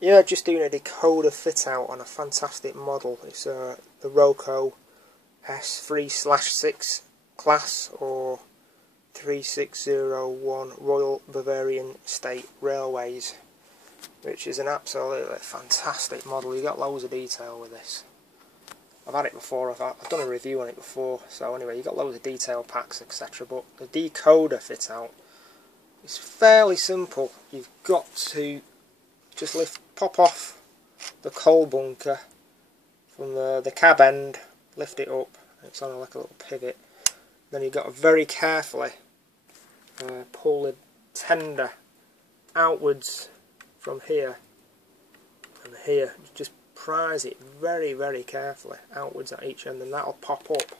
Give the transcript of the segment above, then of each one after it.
Yeah, just doing a decoder fit out on a fantastic model. It's the roco S3/6 class, or 3601 Royal Bavarian State Railways, which is an absolutely fantastic model. You got loads of detail with this. I've had it before, I've done a review on it before, so anyway, you got loads of detail packs, etc. But the decoder fit out is fairly simple. You've got to just pop off the coal bunker from the cab end, lift it up, it's on like a little pivot. Then you've got to very carefully pull the tender outwards from here and here. Just prise it very, very carefully outwards at each end, and that'll pop up.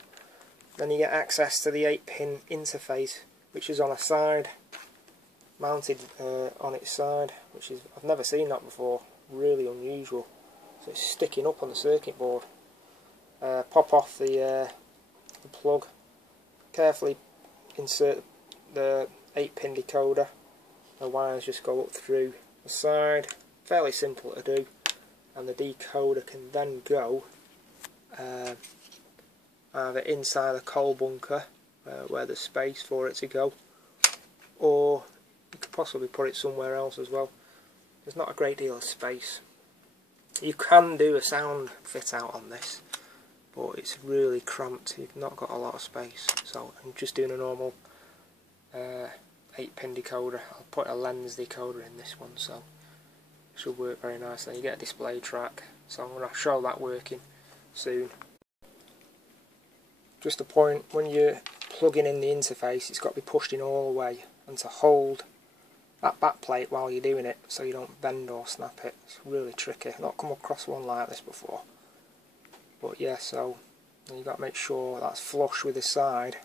Then you get access to the 8-pin interface, which is on a side, mounted on its side, which is, I've never seen that before, really unusual. So it's sticking up on the circuit board. Pop off the plug, carefully insert the 8-pin decoder. The wires just go up through the side, fairly simple to do, and the decoder can then go either inside the coal bunker where there's space for it to go, or you could possibly put it somewhere else as well. There's not a great deal of space. You can do a sound fit out on this, but it's really cramped. You've not got a lot of space. So I'm just doing a normal 8-pin decoder. I'll put a lens decoder in this one, so it should work very nicely. You get a display track, so I'm going to show that working soon. Just a point, when you're plugging in the interface, it's got to be pushed in all the way, and to hold that back plate while you're doing it so you don't bend or snap it. It's really tricky. I've not come across one like this before. But yeah, so you've got to make sure that's flush with the side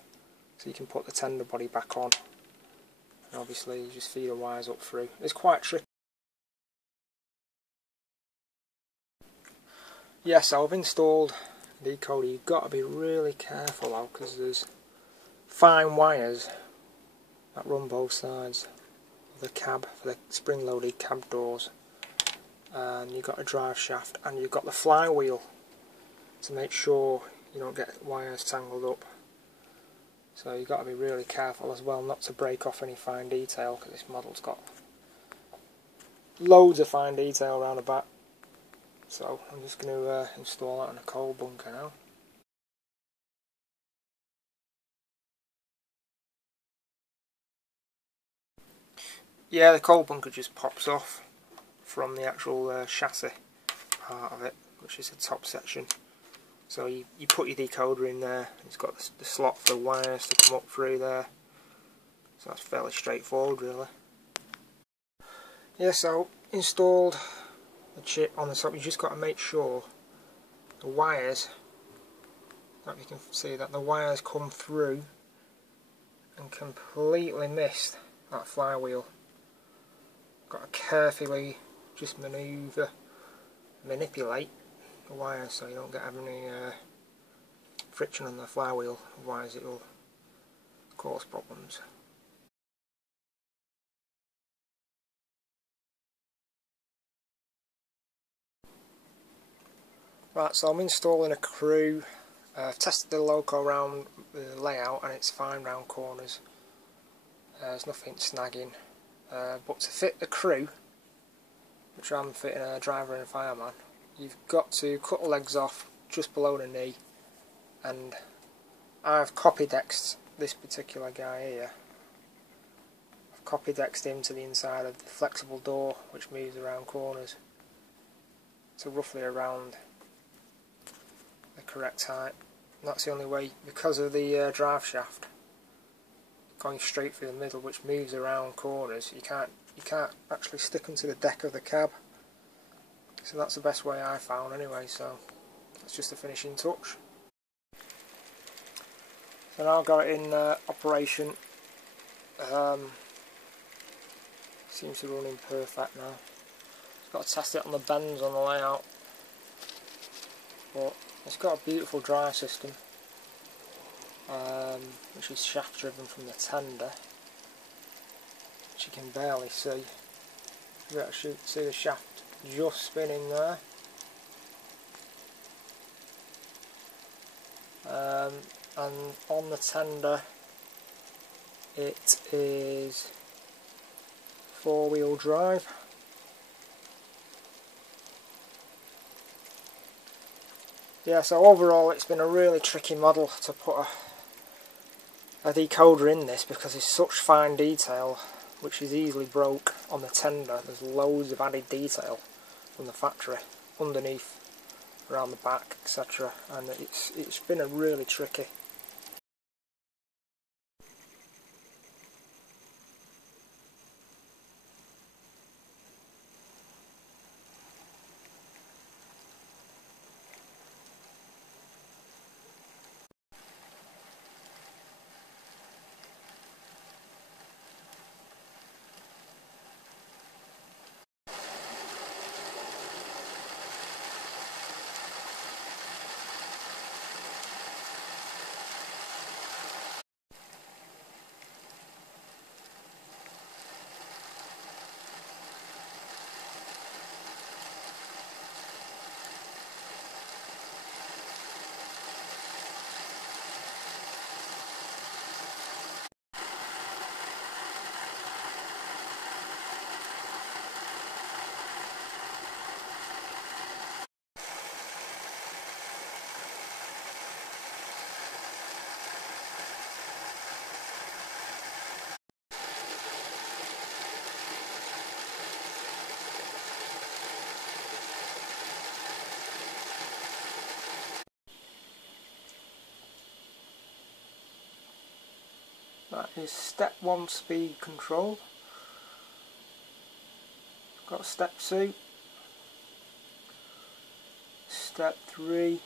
so you can put the tender body back on. And obviously you just feed the wires up through. It's quite tricky. Yeah, so I've installed the decoder. You've got to be really careful though, because there's fine wires that run both sides of the cab for the spring-loaded cab doors. And you've got a drive shaft, and you've got the flywheel to make sure you don't get wires tangled up. So you've got to be really careful as well not to break off any fine detail, because this model's got loads of fine detail around the back. So I'm just going to install that in a coal bunker now. Yeah, the coal bunker just pops off from the actual chassis part of it, which is the top section. So you put your decoder in there, it's got the slot for the wires to come up through there. So that's fairly straightforward really. Yeah, so installed the chip on the top. You just got to make sure the wires, that you can see that the wires come through and completely missed that flywheel. Got to carefully just manipulate the wires so you don't get any friction on the flywheel, otherwise it will cause problems. Right, so I'm installing a crew. I've tested the loco around the layout and it's fine round corners. There's nothing snagging. But to fit the crew, which I'm fitting a driver and a fireman, you've got to cut the legs off just below the knee, and I've copy-dexed this particular guy here. I've copy-dexed him to the inside of the flexible door which moves around corners to roughly around the correct height. And that's the only way, because of the drive shaft going straight through the middle, which moves around corners. You can't actually stick them to the deck of the cab. So that's the best way I found anyway, so that's just the finishing touch. So now I've got it in operation. Seems to be running perfect now. Just got to test it on the bends on the layout. But it's got a beautiful drive system, which is shaft driven from the tender, which you can barely see. You can actually see the shaft just spinning there. And on the tender it is 4-wheel drive. Yeah, so overall it's been a really tricky model to put a decoder in this, because it's such fine detail which is easily broke on the tender. There's loads of added detail from the factory underneath, around the back, etc., and it's been a really tricky. That is step 1 speed control. Got step 2, step 3,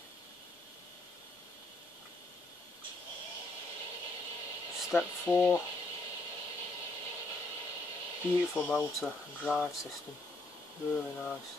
step 4. Beautiful motor and drive system, really nice.